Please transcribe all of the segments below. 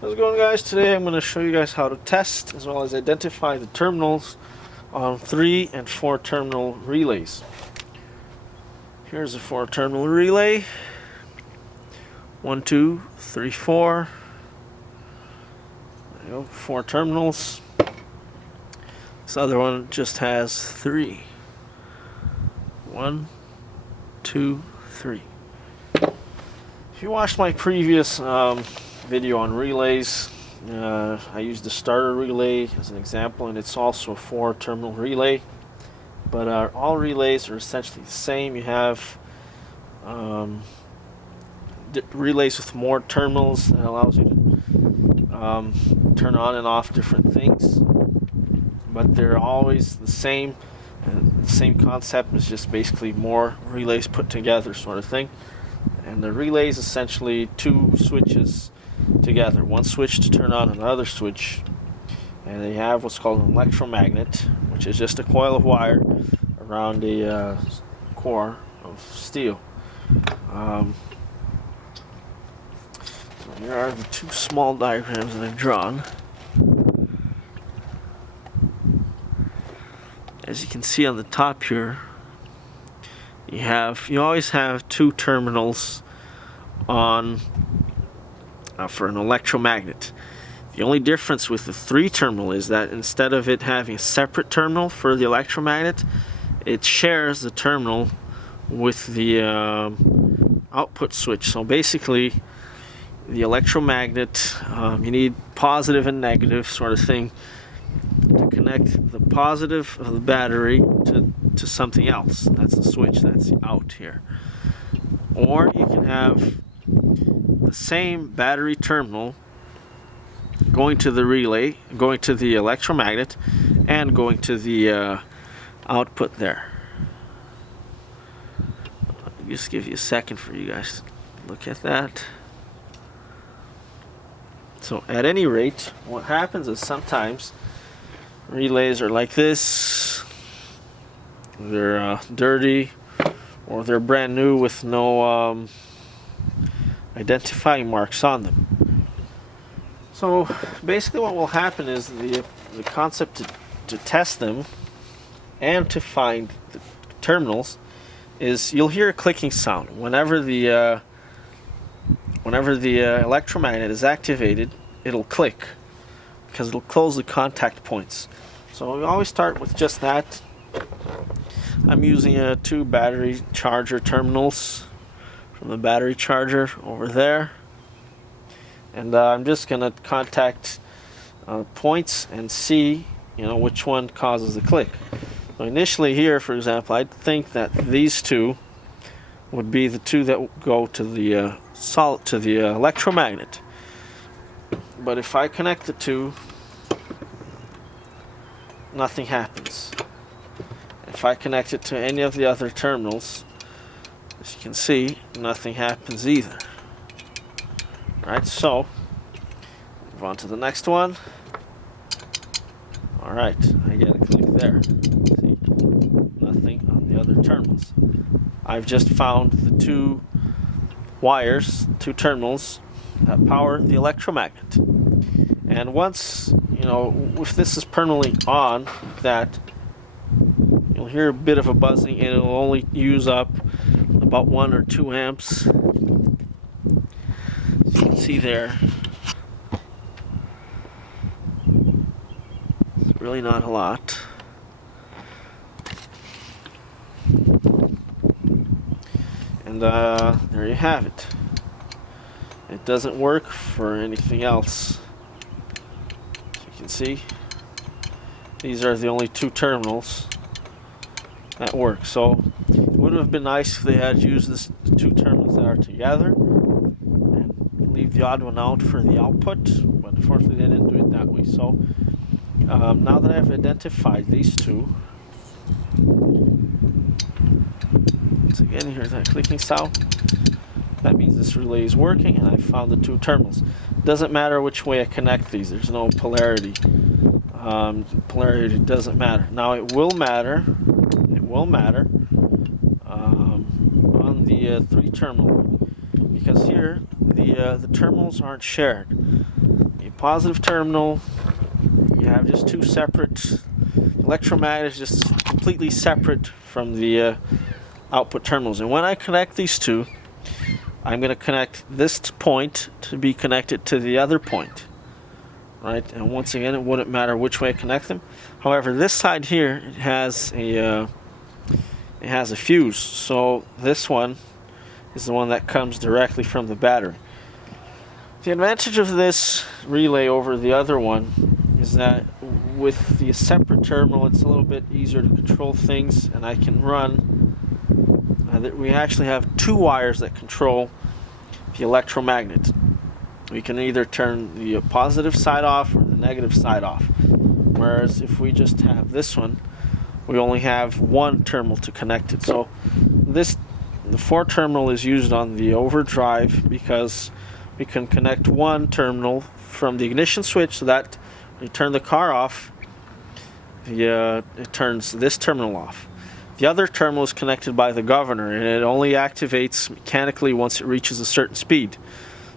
How's it going, guys? Today I'm going to show you guys how to test as well as identify the terminals on 3 and 4 terminal relays. Here's a 4 terminal relay. 1, 2, 3, 4. There you go, 4 terminals. This other one just has 3. 1, 2, 3. If you watched my previous video on relays, I used the starter relay as an example, and it's also a 4 terminal relay, but all relays are essentially the same. You have relays with more terminals that allows you to turn on and off different things, but they're always the same, and the same concept is just basically more relays put together sort of thing. And the relay is essentially 2 switches together. One switch to turn on another switch. And they have what's called an electromagnet, which is just a coil of wire around a core of steel. So here are the 2 small diagrams that I've drawn. As you can see on the top here, you always have 2 terminals on for an electromagnet. The only difference with the 3 terminal is that instead of it having a separate terminal for the electromagnet, it shares the terminal with the output switch. So basically, the electromagnet, you need positive and negative sort of thing to connect the positive of the battery to something else. That's the switch, that's the out here. Or you can have the same battery terminal going to the relay, going to the electromagnet, and going to the output there. I'll just give you a second for you guys to look at that. So at any rate, what happens is sometimes relays are like this. They're dirty, or they're brand new with no identifying marks on them. So basically what will happen is the concept to test them and to find the terminals is you'll hear a clicking sound whenever the electromagnet is activated. It'll click because it'll close the contact points. So we always start with just that. I'm using 2 battery charger terminals from the battery charger over there, and I'm just gonna contact points and see which one causes the click. So initially here, for example, I think that these 2 would be the 2 that go to the electromagnet. But if I connect the 2, nothing happens. If I connect it to any of the other terminals, as you can see, nothing happens either. Alright, so move on to the next one. Alright, I get a click there. See, nothing on the other terminals. I've just found the 2 wires, 2 terminals that power the electromagnet. And once, if this is permanently on, that you'll hear a bit of a buzzing, and it'll only use up about 1 or 2 amps. As you can see there, it's really not a lot. And there you have it. It doesn't work for anything else. As you can see, these are the only 2 terminals that work. So it would have been nice if they had used the 2 terminals that are together and leave the odd one out for the output, but unfortunately they didn't do it that way. So now that I've identified these 2, once again, here's that clicking sound. That means this relay is working, and I found the 2 terminals. It doesn't matter which way I connect these. There's no polarity. Polarity doesn't matter. Now it will matter. It will matter on the 3 terminal, because here the terminals aren't shared. a positive terminal, you have just two separate electromagnets, just completely separate from the output terminals. And when I connect these two, I'm going to connect this point to be connected to the other point, right? And once again, it wouldn't matter which way I connect them. However, this side here, it has a fuse, so this one is the one that comes directly from the battery. The advantage of this relay over the other one is that with the separate terminal, it's a little bit easier to control things, and I can run. We actually have two wires that control the electromagnet. We can either turn the positive side off or the negative side off. Whereas if we just have this one, we only have one terminal to connect it. So the 4 terminal is used on the overdrive because we can connect one terminal from the ignition switch so that when you turn the car off, it turns this terminal off. The other terminal is connected by the governor, and it only activates mechanically once it reaches a certain speed.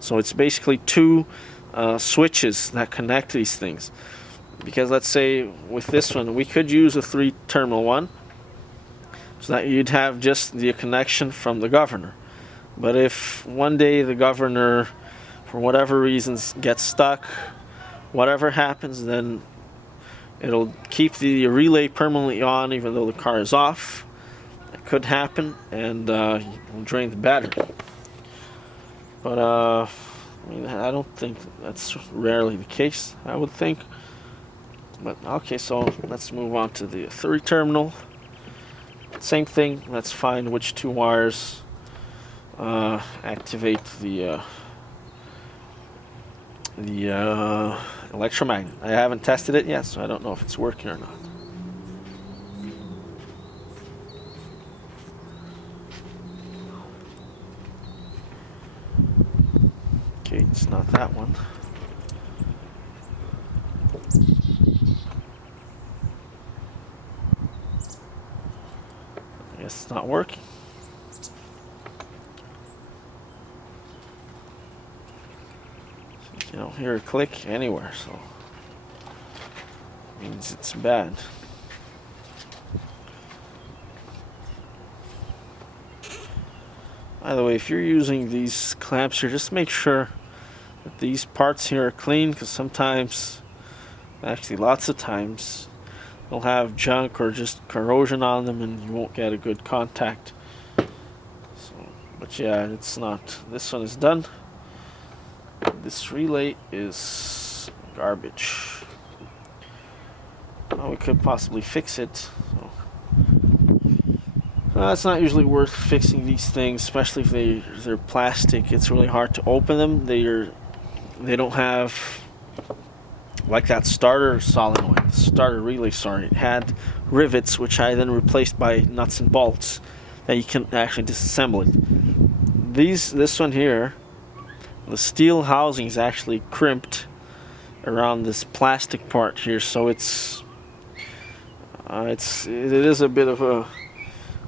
So it's basically 2 switches that connect these things. Because let's say with this one, we could use a 3-terminal one, so that you'd have just the connection from the governor. But if one day the governor, for whatever reasons, gets stuck, whatever happens, then it'll keep the relay permanently on even though the car is off. It could happen, and it'll drain the battery. But I don't think that's rarely the case, I would think. But okay, so let's move on to the 3-terminal. Same thing, let's find which 2 wires activate the electromagnet. I haven't tested it yet, so I don't know if it's working or not. Okay, it's not that one. I guess it's not working. You don't hear a click anywhere, so it means it's bad. By the way, if you're using these clamps here, just make sure that these parts here are clean, because sometimes, actually lots of times, they'll have junk or just corrosion on them and you won't get a good contact. So, but yeah, it's not. This one is done. This relay is garbage. Well, we could possibly fix it. So. It's not usually worth fixing these things, especially if they're plastic. It's really hard to open them. They don't have like that starter relay. It had rivets, which I then replaced by nuts and bolts that you can actually disassemble it. This one here, the steel housing is actually crimped around this plastic part here, so it is a bit of a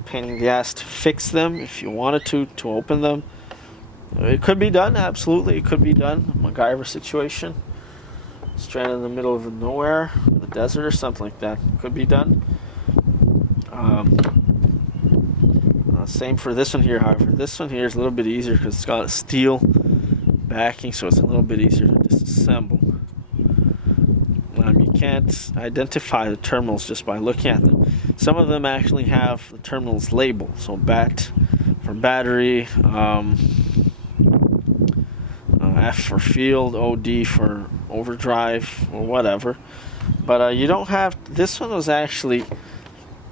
pain in the ass to fix them if you wanted to open them. It could be done, absolutely. It could be done. A MacGyver situation, stranded in the middle of nowhere, the desert or something like that. Could be done. Same for this one here, however. This one here is a little bit easier because it's got a steel backing, so it's a little bit easier to disassemble. You can't identify the terminals just by looking at them. Some of them actually have the terminals labeled, so BAT for battery, F for field, OD for overdrive, or whatever. But you don't have. This one was actually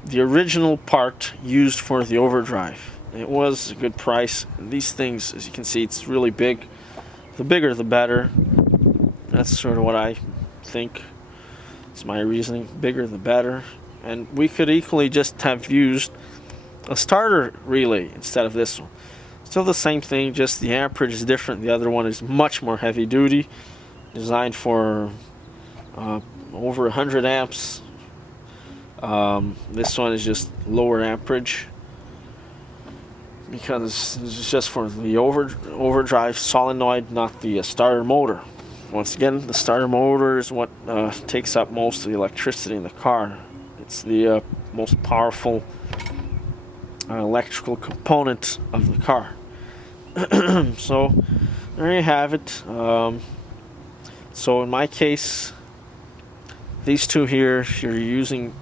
the original part used for the overdrive. It was a good price. These things, as you can see, it's really big. The bigger the better. That's sort of what I think. It's my reasoning. Bigger the better. And we could equally just have used a starter relay instead of this one. Still the same thing, just the amperage is different. The other one is much more heavy duty, designed for over 100 amps. This one is just lower amperage because it's just for the overdrive solenoid, not the starter motor. once again, the starter motor is what takes up most of the electricity in the car. It's the most powerful electrical component of the car. So there you have it. So in my case, these two here, if you're using,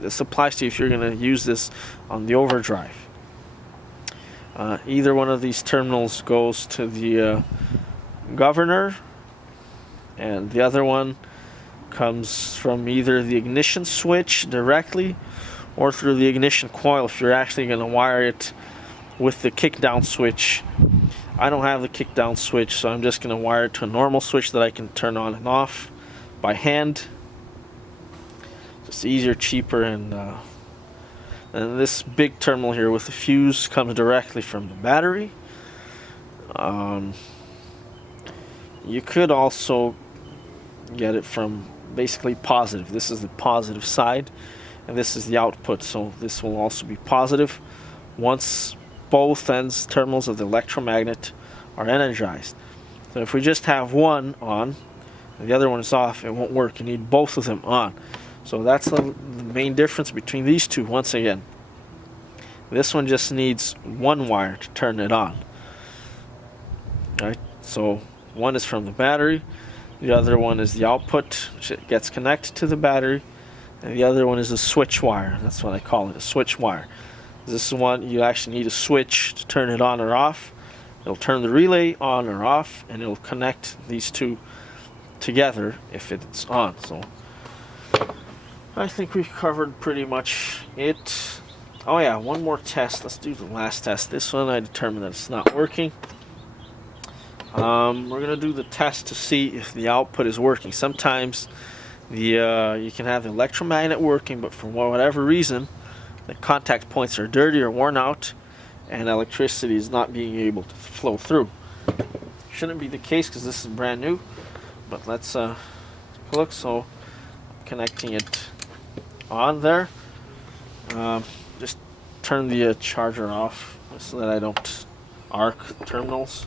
this applies to you if you're going to use this on the overdrive. Either one of these terminals goes to the governor, and the other one comes from either the ignition switch directly or through the ignition coil if you're actually going to wire it with the kick down switch. I don't have the kick down switch, so I'm just going to wire it to a normal switch that I can turn on and off by hand. Just easier, cheaper, and this big terminal here with the fuse comes directly from the battery. You could also get it from basically positive. This is the positive side, and this is the output, so this will also be positive once both ends terminals of the electromagnet are energized. So if we just have one on and the other one is off, it won't work. You need both of them on. So that's the main difference between these two. Once again, this one just needs one wire to turn it on. Right? So one is from the battery, the other one is the output, which it gets connected to the battery, and the other one is a switch wire. That's what I call it, a switch wire. This is one you actually need a switch to turn it on or off. It'll turn the relay on or off, and it'll connect these two together if it's on. So I think we've covered pretty much it. Oh yeah, one more test. Let's do the last test. This one I determined that it's not working. We're gonna do the test to see if the output is working. Sometimes you can have the electromagnet working, but for whatever reason the contact points are dirty or worn out, and electricity is not being able to flow through. Shouldn't be the case because this is brand new, but let's look. So connecting it on there. Just turn the charger off so that I don't arc terminals.